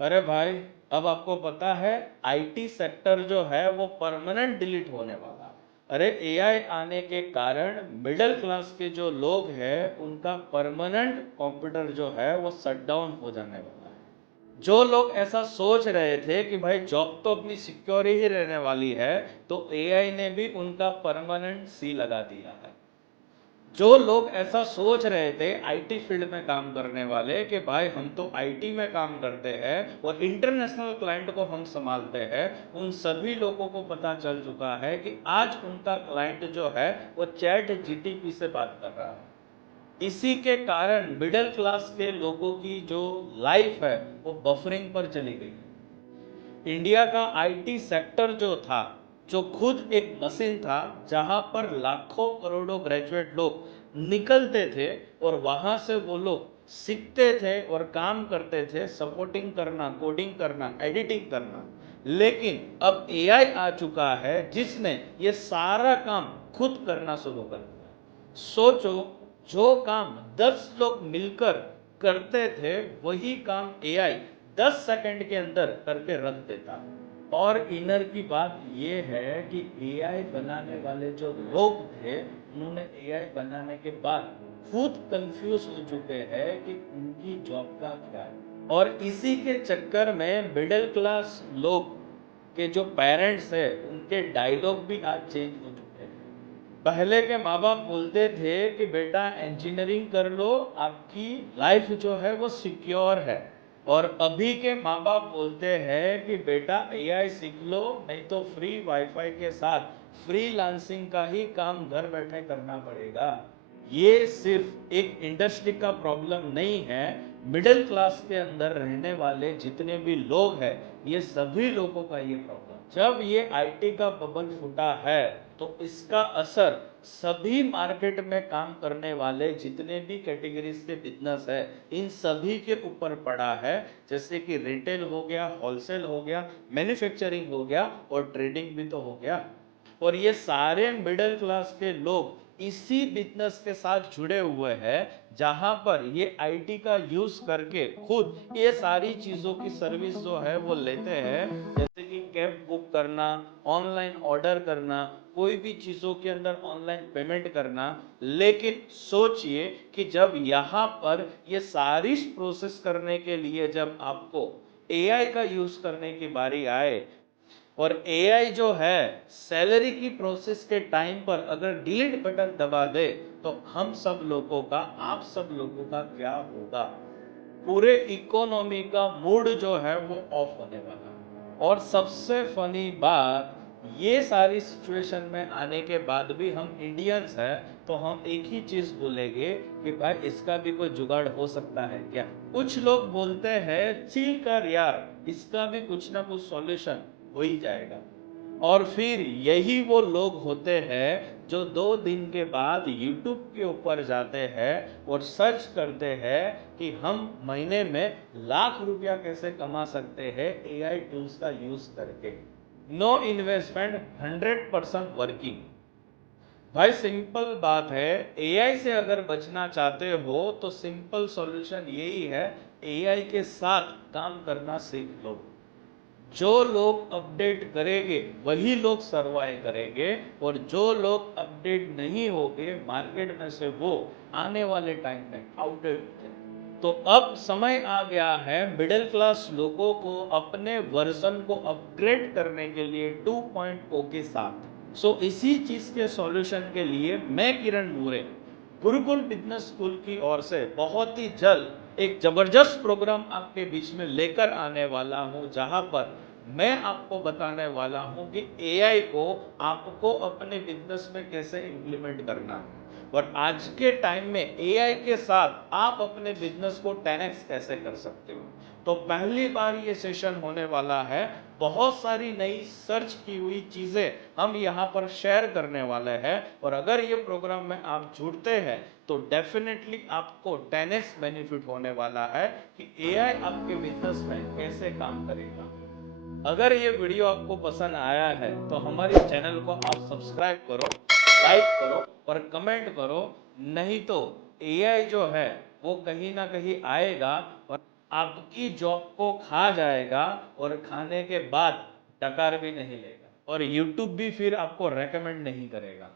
अरे भाई, अब आपको पता है आईटी सेक्टर जो है वो परमानेंट डिलीट होने वाला है। अरे एआई आने के कारण मिडिल क्लास के जो लोग हैं उनका परमानेंट कंप्यूटर जो है वो शट डाउन हो जाने वाला है। जो लोग ऐसा सोच रहे थे कि भाई जॉब तो अपनी सिक्योर ही रहने वाली है, तो एआई ने भी उनका परमानेंट सी लगा दिया है। जो लोग ऐसा सोच रहे थे आईटी फील्ड में काम करने वाले कि भाई हम तो आईटी में काम करते हैं और इंटरनेशनल क्लाइंट को हम संभालते हैं, उन सभी लोगों को पता चल चुका है कि आज उनका क्लाइंट जो है वो चैट जीटीपी से बात कर रहा है। इसी के कारण मिडिल क्लास के लोगों की जो लाइफ है वो बफरिंग पर चली गई। इंडिया का आईटी सेक्टर जो था, जो खुद एक मशीन था, जहां पर लाखों करोड़ों ग्रेजुएट लोग निकलते थे और वहां से वो लोग सीखते थे और काम करते थे, सपोर्टिंग करना, कोडिंग करना, एडिटिंग करना। लेकिन अब एआई आ चुका है जिसने ये सारा काम खुद करना शुरू कर दिया। सोचो, जो काम 10 लोग मिलकर करते थे वही काम एआई 10 सेकंड के अंदर करके रख देता। और इनर की बात ये है कि एआई बनाने वाले जो लोग थे उन्होंने एआई बनाने के बाद खुद कंफ्यूज हो चुके हैं कि उनकी जॉब का क्या है। और इसी के चक्कर में मिडिल क्लास लोग के जो पेरेंट्स है उनके डायलॉग भी आज चेंज हो चुके हैं। पहले के माँ बाप बोलते थे कि बेटा इंजीनियरिंग कर लो, आपकी लाइफ जो है वो सिक्योर है। और अभी के माँ बाप बोलते हैं कि बेटा एआई सीख लो, नहीं तो फ्री वाईफाई के साथ फ्रीलांसिंग का ही काम घर बैठे करना पड़ेगा। ये सिर्फ एक इंडस्ट्री का प्रॉब्लम नहीं है, मिडिल क्लास के अंदर रहने वाले जितने भी लोग हैं ये सभी लोगों का ये प्रॉब्लम। जब ये आईटी का बबल फूटा है तो इसका असर सभी मार्केट में काम करने वाले जितने भी कैटेगरीज के बिजनेस है इन सभी के ऊपर पड़ा है। जैसे कि रिटेल हो गया, होलसेल हो गया, मैन्युफैक्चरिंग हो गया और ट्रेडिंग भी तो हो गया। और ये सारे मिडिल क्लास के लोग इसी बिजनेस के साथ जुड़े हुए हैं, जहां पर ये आईटी का यूज करके खुद ये सारी चीजों की सर्विस जो है वो लेते हैं। जैसे कि कैब बुक करना, ऑनलाइन ऑर्डर करना, कोई भी चीजों के अंदर ऑनलाइन पेमेंट करना। लेकिन सोचिए कि जब यहाँ पर ये सारी प्रोसेस करने के लिए जब आपको एआई का यूज करने की बारी आए और एआई जो है सैलरी की प्रोसेस के टाइम पर अगर डिलीट बटन दबा दे तो हम सब लोगों का, आप सब लोगों का क्या होगा। पूरे इकोनॉमी का मूड जो है वो ऑफ होने वाला है। और सबसे फनी बात, ये सारी सिचुएशन में आने के बाद भी हम इंडियंस हैं तो हम एक ही चीज बोलेंगे कि भाई इसका भी कोई जुगाड़ हो सकता है क्या। कुछ लोग बोलते हैं चिल कर यार, इसका भी कुछ ना कुछ सॉल्यूशन हो ही जाएगा। और फिर यही वो लोग होते हैं जो 2 दिन के बाद यूट्यूब के ऊपर जाते हैं और सर्च करते हैं कि हम महीने में लाख रुपया कैसे कमा सकते हैं एआई टूल्स का यूज करके। No investment, 100% working. भाई सिंपल बात है, एआई से अगर बचना चाहते हो तो सिंपल सॉल्यूशन यही है, एआई के साथ काम करना सीख लो। जो लोग अपडेट करेंगे वही लोग सर्वाइव करेंगे, और जो लोग अपडेट नहीं होंगे मार्केट में से वो आने वाले टाइम में आउटडेट। तो अब समय आ गया है मिडिल क्लास लोगों को अपने वर्जन को अपग्रेड करने के लिए 2.0 के साथ। इसी चीज के सॉल्यूशन के लिए मैं किरण मूरे गुरुकुल बिजनेस स्कूल की ओर से बहुत ही जल्द एक जबरदस्त प्रोग्राम आपके बीच में लेकर आने वाला हूं, जहां पर मैं आपको बताने वाला हूं कि एआई को आपको अपने बिजनेस में कैसे इंप्लीमेंट करना है। और आज के टाइम में एआई के साथ आप अपने बिजनेस को 10x कैसे कर सकते हो। तो पहली बार ये सेशन होने वाला है, बहुत सारी नई सर्च की हुई चीजें हम यहाँ पर शेयर करने वाले हैं। और अगर ये प्रोग्राम में आप जुड़ते हैं तो डेफिनेटली आपको 10x बेनिफिट होने वाला है कि एआई आपके बिजनेस में कैसे काम करेगा। अगर ये वीडियो आपको पसंद आया है तो हमारे चैनल को आप सब्सक्राइब करो, लाइक करो और कमेंट करो। नहीं तो एआई जो है वो कहीं ना कहीं आएगा और आपकी जॉब को खा जाएगा और खाने के बाद डकार भी नहीं लेगा, और यूट्यूब भी फिर आपको रेकमेंड नहीं करेगा।